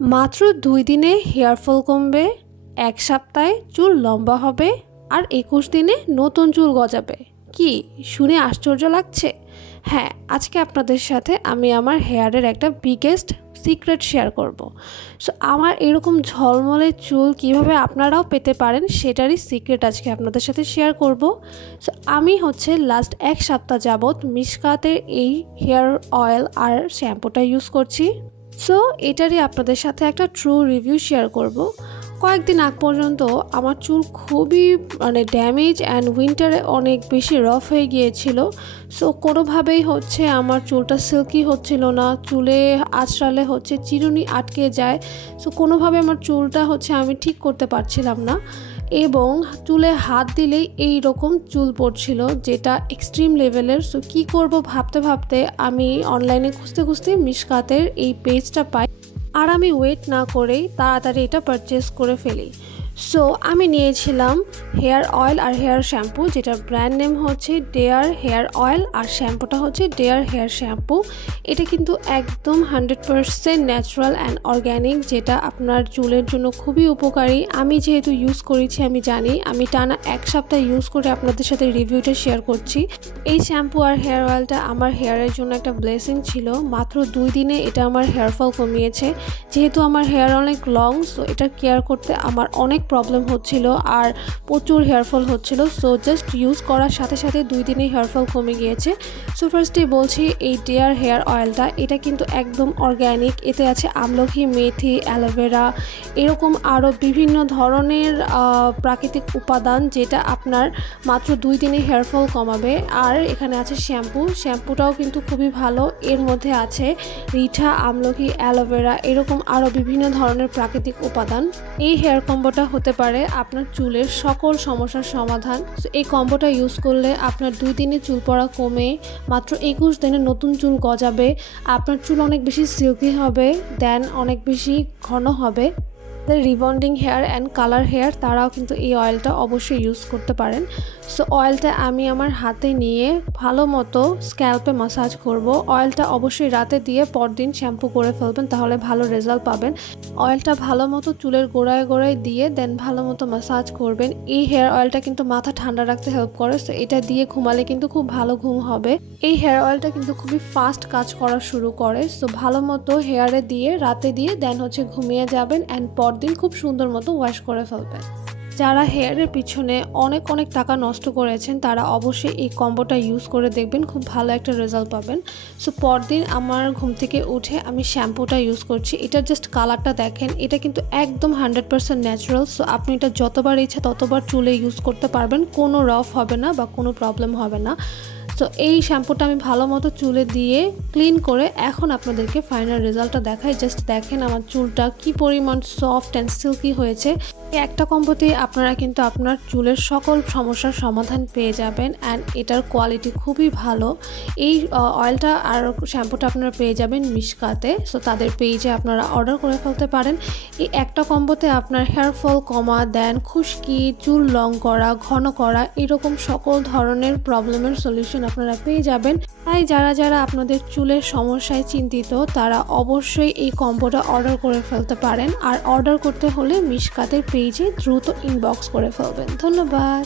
মাত্র 2 দিনে hair fall কমবে, 1 সপ্তাহে চুল লম্বা হবে আর 21 দিনে নতুন চুল গজাবে। কি শুনে আশ্চর্য লাগছে? হ্যাঁ, আজকে আপনাদের সাথে আমি আমার হেয়ারের একটা বিগেস্ট সিক্রেট শেয়ার করব। সো আমার এরকম ঝলমলে চুল কিভাবে আপনারাও পেতে পারেন সেটারই সিক্রেট আজকে আপনাদের সাথে শেয়ার করব। সো আমি লাস্ট 1 সপ্তাহ যাবত মিশকাতের এই হেয়ার অয়েল আর শ্যাম্পুটা ইউজ করছি। সো এটারই আপনাদের সাথে একটা ট্রু রিভিউ শেয়ার করব। কয়েকদিন আগ পর্যন্ত আমার চুল খুবই ড্যামেজ অ্যান্ড উইন্টারে অনেক বেশি রফ হয়ে গিয়েছিল। সো কোনোভাবেই আমার চুলটা সিল্কি হচ্ছিল না, চুলে আঁচড়ালে চিরুনি আটকে যায়। সো কোনোভাবে আমার চুলটা আমি ঠিক করতে পারছিলাম না এবং চুলে হাত দিলেই এই রকম চুল পড়ছিল, যেটা এক্সট্রিম লেভেলের। সো কী করব ভাবতে ভাবতে আমি অনলাইনে খুঁজতে খুঁজতে মিশকাতের এই পেজটা পাই আর আমি ওয়েট না করেই তাড়াতাড়ি এটা পারচেস করে ফেলি। সো আমি নিয়েছিলাম হেয়ার অয়েল আর হেয়ার শ্যাম্পু, যেটার brand name Dare hair oil আর শ্যাম্পুটা ডেয়ার হেয়ার শ্যাম্পু। এটা কিন্তু একদম 100% ন্যাচারাল অ্যান্ড অর্গ্যানিক, যেটা আপনার চুলের জন্য খুবই উপকারী। আমি যেহেতু ইউজ করেছি আমি জানি, আমি টানা 1 সপ্তাহ ইউজ করে আপনাদের সাথে রিভিউটা শেয়ার করছি। এই শ্যাম্পু আর হেয়ার অয়েলটা আমার হেয়ারের জন্য একটা ব্লেসিং ছিল। মাত্র 2 দিনে এটা আমার হেয়ার ফল কমিয়েছে। যেহেতু আমার হেয়ার অনেক লং, সো এটা কেয়ার করতে আমার অনেক প্রবলেম হচ্ছিল আর প্রচুর হেয়ারফল হচ্ছিল। সো জাস্ট ইউজ করার সাথে সাথে 2 দিনে হেয়ারফল কমে গিয়েছে। সো ফার্স্টে বলছি এই ডেয়ার হেয়ার অয়েলটা, এটা কিন্তু একদম অর্গ্যানিক। এতে আছে আমলকি, মেথি, অ্যালোভেরা, এরকম আরও বিভিন্ন ধরনের প্রাকৃতিক উপাদান, যেটা আপনার মাত্র 2 দিনে হেয়ারফল কমাবে। আর এখানে আছে শ্যাম্পুটাও কিন্তু খুবই ভালো। এর মধ্যে আছে রিঠা, আমলকি, অ্যালোভেরা, এরকম আরও বিভিন্ন ধরনের প্রাকৃতিক উপাদান। এই হেয়ার কম্বোটা হতে পারে আপনার চুলের সকল সমস্যার সমাধান। এই কম্বোটা ইউজ করলে আপনার 2 দিনে চুল পড়া কমে মাত্র 21 দিনে নতুন চুল গজাবে। আপনার চুল অনেক বেশি সিল্কি হবে, দেন অনেক বেশি ঘন হবে। Rebonding hair and colour hair তারাও কিন্তু এই অয়েলটা অবশ্যই ইউজ করতে পারেন। সো অয়েলটা আমি আমার হাতে নিয়ে ভালো মতো স্ক্যাল্পে মাসাজ করব। অয়েলটা অবশ্যই রাতে দিয়ে পরদিন শ্যাম্পু করে ফেলবেন, তাহলে ভালো রেজাল্ট পাবেন। অয়েলটা ভালো মতো চুলের গোড়ায় গোড়ায় দিয়ে দেন ভালো মতো মাসাজ করবেন। এই হেয়ার অয়েলটা কিন্তু মাথা ঠান্ডা রাখতে হেল্প করে। সো এটা দিয়ে ঘুমালে কিন্তু খুব ভালো ঘুম হবে। এই হেয়ার অয়েলটা কিন্তু খুবই ফাস্ট কাজ করা শুরু করে। সো ভালো মতো হেয়ারে দিয়ে রাতে দিয়ে দেন ঘুমিয়ে যাবেন অ্যান্ড পরদিন খুব সুন্দর মতো ওয়াশ করে ফেলবেন। যারা হেয়ারের পিছনে অনেক টাকা নষ্ট করেছেন তারা অবশ্যই এই কম্বোটা ইউজ করে দেখবেন, খুব ভালো একটা রেজাল্ট পাবেন। সো পরদিন আমার ঘুম থেকে উঠে আমি শ্যাম্পুটা ইউজ করছি। এটার জাস্ট কালারটা দেখেন, এটা কিন্তু একদম 100% ন্যাচারাল। সো আপনি এটা যতবার ইচ্ছা ততবার চুলে ইউজ করতে পারবেন, কোনো রফ হবে না বা কোনো প্রবলেম হবে না। তো এই শ্যাম্পুটা আমি ভালো মতো চুলে দিয়ে ক্লিন করে এখন আপনাদেরকে ফাইনাল রেজাল্টটা দেখাই। জাস্ট দেখেন আমার চুলটা কি পরিমাণ সফট অ্যান্ড সিল্কি হয়েছে। এই একটা কম্বোতেই আপনারা কিন্তু আপনার চুলের সকল সমস্যার সমাধান পেয়ে যাবেন অ্যান্ড এটার কোয়ালিটি খুবই ভালো। এই অয়েলটা আর শ্যাম্পুটা আপনারা পেয়ে যাবেন মিশকাতে। সো তাদের পেজে আপনারা অর্ডার করে ফেলতে পারেন। এই একটা কম্বোতে আপনার হেয়ার ফল কমা, দেন খুশকি, চুল লং করা, ঘন করা, এরকম সকল ধরনের প্রবলেমের সলিউশন আপনারা পেয়ে যাবেন। তাই যারা আপনাদের চুলের সমস্যায় চিন্তিত তারা অবশ্যই এই কম্বোটা অর্ডার করে ফেলতে পারেন। আর অর্ডার করতে হলে মিশকাতের পেজে দ্রুত ইনবক্স করে ফেলবেন। ধন্যবাদ।